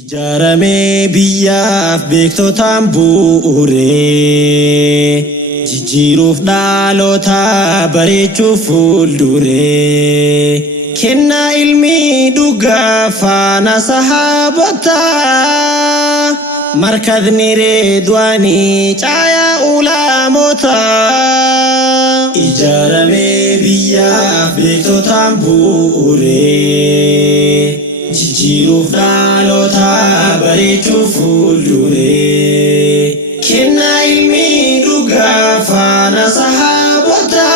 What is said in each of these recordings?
Ijaarame biyyaaf beektotaan bu'uure jijjiiruuf dhaloota bareechuuf fuuldure kennaa ilmi dhugaa faana sahaabota markadni reedwaanii caayaa ulaamota. Ijaarame biyyaaf beektotaan bu'uure jijjiiruuf dhaloota bareechuuf fuuldure kennaa ilmi dhugaa faana sahaabota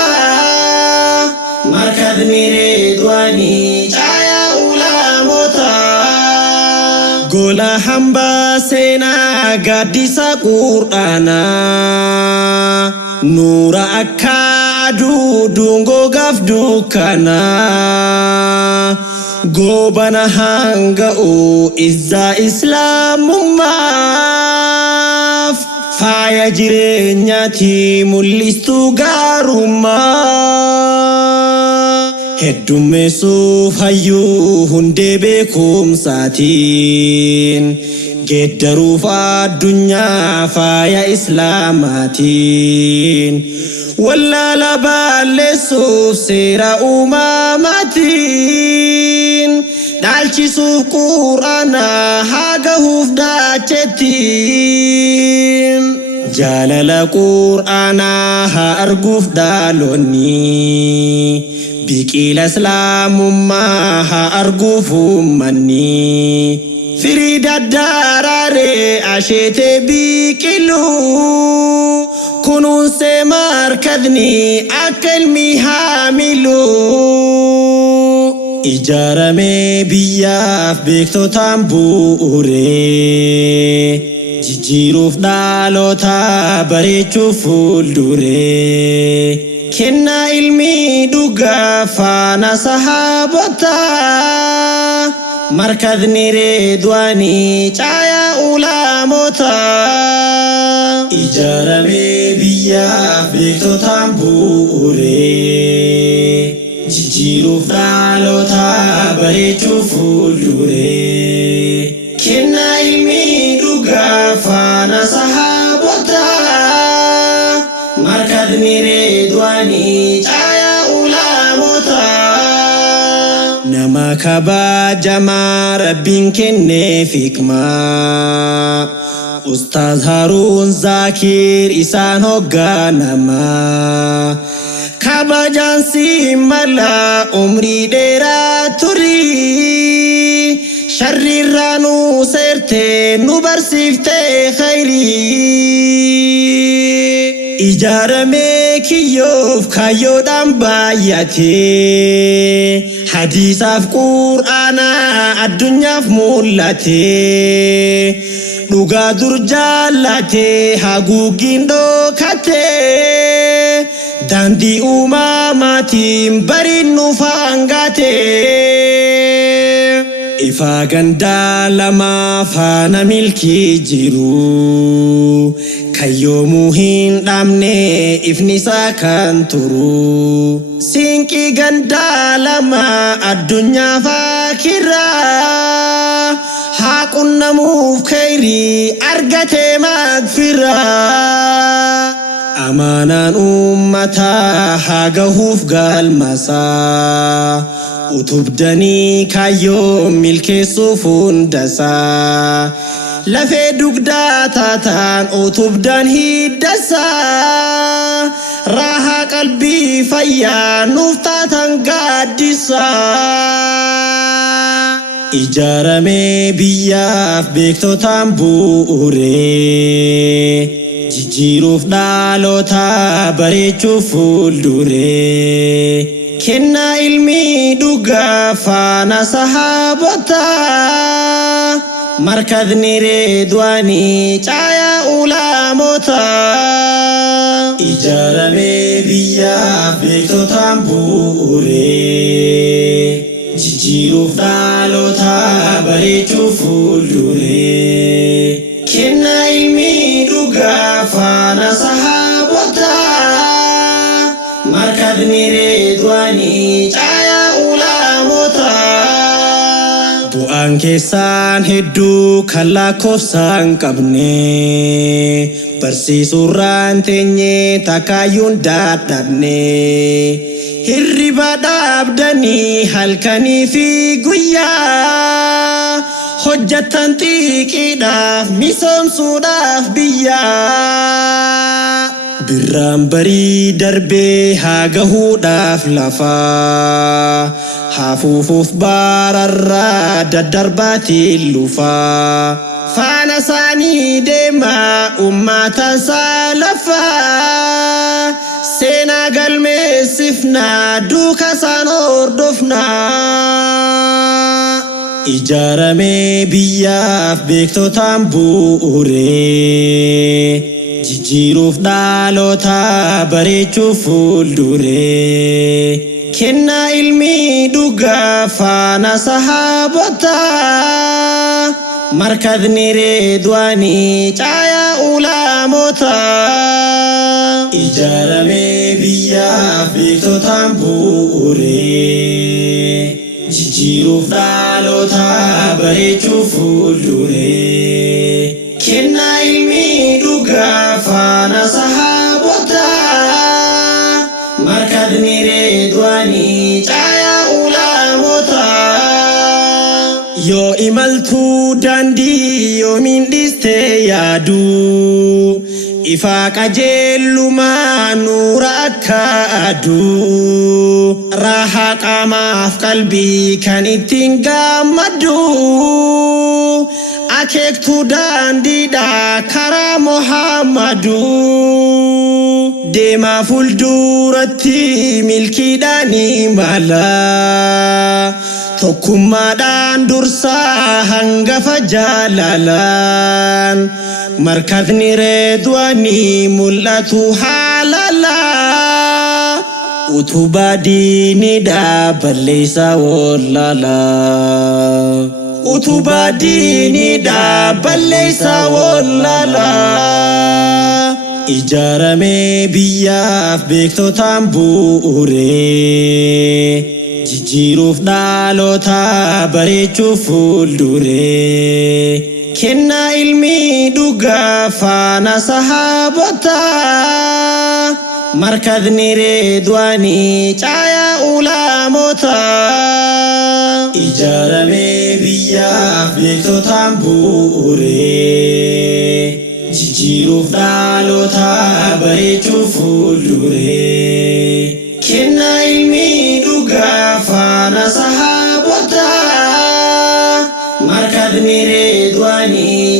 markadni reedwaanii caayaa ulaamota. Gola hambaa seenaa gaaddisa qur'aanaa nuura akka aduu dungoo gaaf dukkanaa goobana hanga'u izza islaamummaaf faaya jireenyaati mul'istuu gaarummaa heddummeessuuf hayyuu hundee beekumsaatiin geeddaruuf addunyaa faaya islaamaatiin wallaala balleessuuf seera uumamaatiin dhaalchisuuf qur'aana hagahuuf daachettiin jaalala qur'aana haa arguuf dhaloonni biqila islaamummaa haa arguuf ummanni firii daddaraaree asheetee biqiluu kunuunsee markadni akka ilmi haamilu. Ijaarame biyyaaf beektotaan bu'uure jijjiiruuf dhaloota bareechuuf fuuldure kennaa ilmi dhugaa faana sahaabota markadni reedwaanii caayaa ulaamota. Ijaarame biyyaaf beektotaan bu'uure jijjiiruuf dhaloota bareechuuf fuuldure kennaa ilmi dhugaa faana sahaabota markadni reedwaanii caayaa ulaamota. Nama kabajamaa rabbiin kenneef hikmaa Ustaaz Haruun Zaakir isaan hogganamaa kabajaan si mala umrii dheeraa turii sharrirraa nu seertee nu barsiiftee khayrii. Ijaarame kiyyoof kaayyoodhaan baay'atee hadiisaaf qur'aana addunyaaf mul'atee dhugaa dur jaallatee haguuggiin dhookatee daandii uumamaatiin bariinnuuf hangatee ifaa gandaa lamaa faana milkii jiru kayyoomuu hin dhabne ifni isaa kan turu siinqii gandaa lama addunyaa faakiraa haa qunnamuuf khayrii argatee magfiraa amaanaan uummataa haa gahuuf galmasaa utubdanii kaayyoo milkeessuuf hundasaa lafee dugdaa taataan utubdaan hiddasaa raahaa qalbii fayyaa nuuf taatan gaaddisaa. Ijaarame biyyaaf beektotaan bu'uure jijjiiruuf dhaloota bareechuuf fuuldure kennaa ilmi dhugaa faana sahaabota markadni reedwaanii caayaa ulaamota. Ijaarame biyyaaf beektotaan bu'uure jijjiiruuf dhaloota bareechuuf fuuldure kennaa ilmi dhugaa faana sahaabota markadni reedwaanii caayaa ulaamota. waan keessaan hedduu kan lakkoofsaan qabne barsiisurraan teenye takaayyuun dadhabne hirriba dhabdanii halkanii fi guyyaa hojjetan xiiqiidhaaf misoomsuudhaaf biyyaa birraan barii darbee haa gahuudhaaf lafaa hafuufuuf baararraa daddarbaatiin lufaa faana isaanii deemaa ummata salafaa seenaa galmeessifnaa duuka isaan hordofnaa ijaaramee biyyaaf beektotaan bu'uuree jijjiiruuf dhaalota bareechuuf fuulduree kennaa ilmi dhugaa faana sahaabota markadni reedwaanii caayaa ulaamota ijaaramee biyyaaf beektotaan bu'uuree jijjiiruuf dhaalota bareechuuf fuulduree kennaa ilmi dhugaa faana sahaabota markadni reedwaanii caayaa ulaamota yoo imaltuu daandii yoomiin dhistee yaaduu ifaa qajeellumaa nuura akka aduu raahaa qaamaaf qalbii kan ittiin gammaddu akeektuu daandiidhaa karaa Muhammadu deemaa fuulduratti milkiidhaan imala tokkummaadhaan dursaa hangafa jaalalaan markadni reedwaanii mul'atu haalalaa utubaa diinidhaa balleessaa wallaalaa utubaa diinidhaa balleessaa wallaalaa ijaaramee biyyaaf beektotaan bu'uuree jijjiiruuf dhaalota bareechuuf fuulduree kennaa ilmi dhugaa faana sahaabota markadni reedwaanii caayaa ulaamota ijaaramee biyyaaf beektotaan bu'uuree jijjiiruuf dhaalota bareechuuf fuulduree kennaa ilmi dhugaa faana sahaabota markadni reedwaanii